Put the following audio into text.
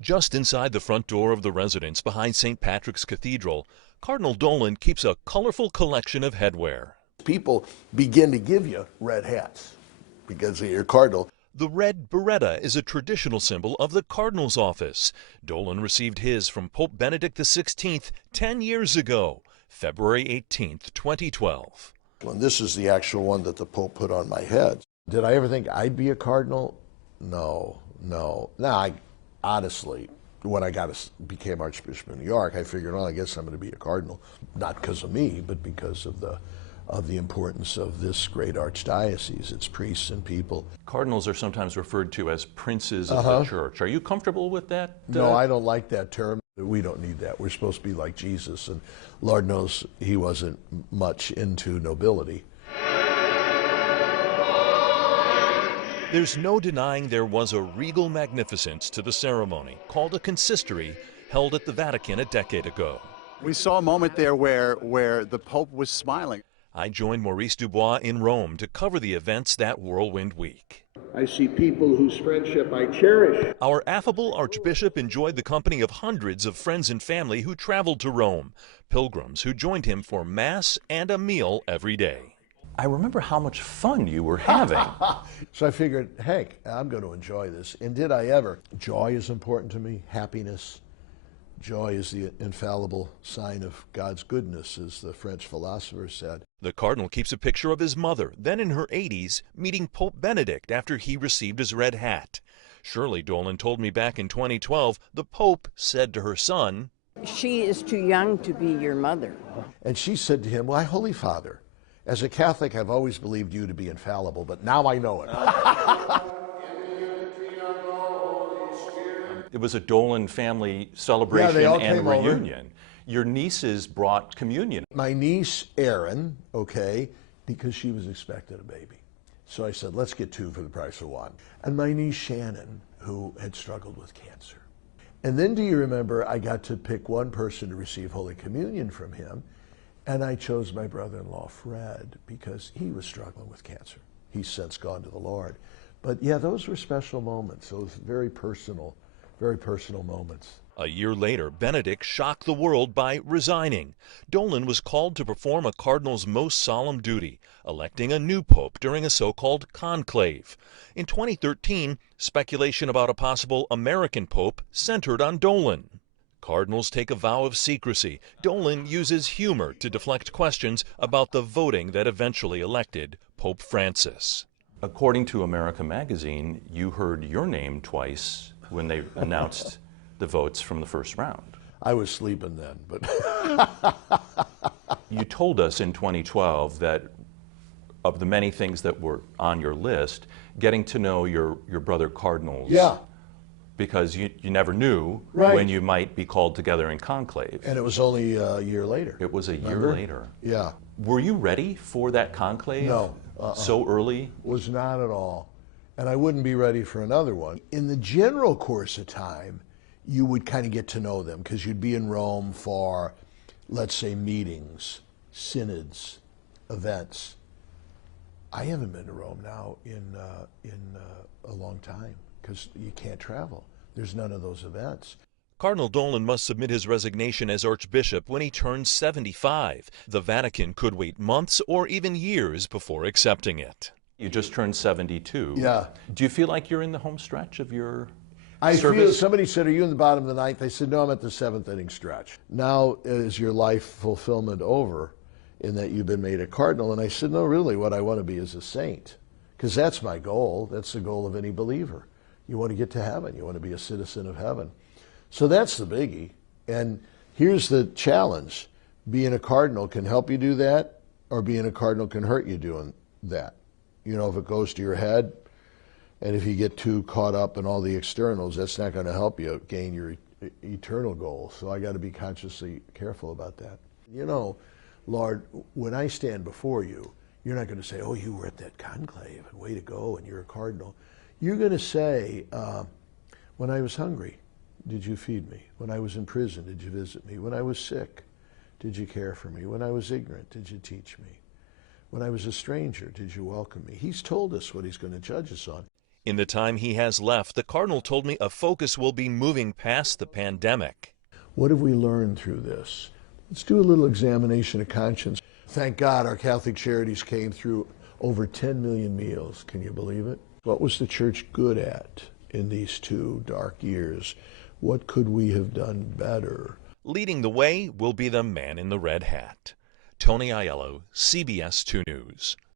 Just inside the front door of the residence behind St. Patrick's Cathedral, Cardinal Dolan keeps a colorful collection of headwear. People begin to give you red hats because you're cardinal. The red beretta is a traditional symbol of the Cardinal's office. Dolan received his from Pope Benedict XVI 10 years ago, February 18, 2012. Well, this is the actual one that the Pope put on my head. Did I ever think I'd be a cardinal? No. Honestly, when I became Archbishop of New York, I figured, well, I guess I'm going to be a cardinal, not because of me, but because of the importance of this great archdiocese, its priests and people. Cardinals are sometimes referred to as princes of the church. Are you comfortable with that? No, I don't like that term. We don't need that. We're supposed to be like Jesus, and Lord knows he wasn't much into nobility. There's no denying there was a regal magnificence to the ceremony, called a consistory, held at the Vatican a decade ago. We saw a moment there where the Pope was smiling. I joined Maurice Dubois in Rome to cover the events that whirlwind week. I see people whose friendship I cherish. Our affable Archbishop enjoyed the company of hundreds of friends and family who traveled to Rome, pilgrims who joined him for Mass and a meal every day. I remember how much fun you were having. So I figured, heck, I'm going to enjoy this. And did I ever? Joy is important to me, happiness. Joy is the infallible sign of God's goodness, as the French philosopher said. The Cardinal keeps a picture of his mother, then in her 80s, meeting Pope Benedict after he received his red hat. Shirley Dolan told me back in 2012 the Pope said to her son, "She is too young to be your mother." And she said to him, "Why, Holy Father, as a Catholic, I've always believed you to be infallible, but now I know it." It was a Dolan family celebration and reunion. Over. Your nieces brought communion. My niece, Erin, because she was expecting a baby. So I said, let's get two for the price of one. And my niece, Shannon, who had struggled with cancer. And then do you remember I got to pick one person to receive Holy Communion from him, and I chose my brother-in-law, Fred, because he was struggling with cancer. He's since gone to the Lord. But yeah, those were special moments, those very personal moments. A year later, Benedict shocked the world by resigning. Dolan was called to perform a cardinal's most solemn duty, electing a new pope during a so-called conclave. In 2013, speculation about a possible American pope centered on Dolan. Cardinals take a vow of secrecy. Dolan uses humor to deflect questions about the voting that eventually elected Pope Francis. According to America Magazine, you heard your name twice when they announced the votes from the first round. I was sleeping then, but... You told us in 2012 that of the many things that were on your list, getting to know your brother cardinals. Yeah. Because you never knew when you might be called together in conclave. And it was only a year later. It was a year later. Yeah. Were you ready for that conclave? No. So early? Was not at all. And I wouldn't be ready for another one. In the general course of time, you would kind of get to know them because you'd be in Rome for, let's say, meetings, synods, events. I haven't been to Rome now in a long time because you can't travel. There's none of those events. Cardinal Dolan must submit his resignation as Archbishop when he turns 75. The Vatican could wait months or even years before accepting it. You just turned 72. Yeah. Do you feel like you're in the home stretch of your service? Feel, somebody said, are you in the bottom of the ninth? I said, no, I'm at the seventh inning stretch. Now is your life fulfillment over in that you've been made a cardinal? And I said, no, really, what I want to be is a saint. Because that's my goal. That's the goal of any believer. You want to get to heaven. You want to be a citizen of heaven. So that's the biggie. And here's the challenge. Being a cardinal can help you do that, or being a cardinal can hurt you doing that. You know, if it goes to your head, and if you get too caught up in all the externals, that's not going to help you gain your eternal goal. So I got to be consciously careful about that. You know, Lord, when I stand before you, you're not going to say, oh, you were at that conclave, and way to go, and you're a cardinal. You're going to say, when I was hungry, did you feed me? When I was in prison, did you visit me? When I was sick, did you care for me? When I was ignorant, did you teach me? When I was a stranger, did you welcome me? He's told us what he's going to judge us on. In the time he has left, the Cardinal told me a focus will be moving past the pandemic. What have we learned through this? Let's do a little examination of conscience. Thank God our Catholic Charities came through over 10 million meals. Can you believe it? What was the church good at in these 2 dark years? What could we have done better? Leading the way will be the man in the red hat. Tony Aiello, CBS 2 News.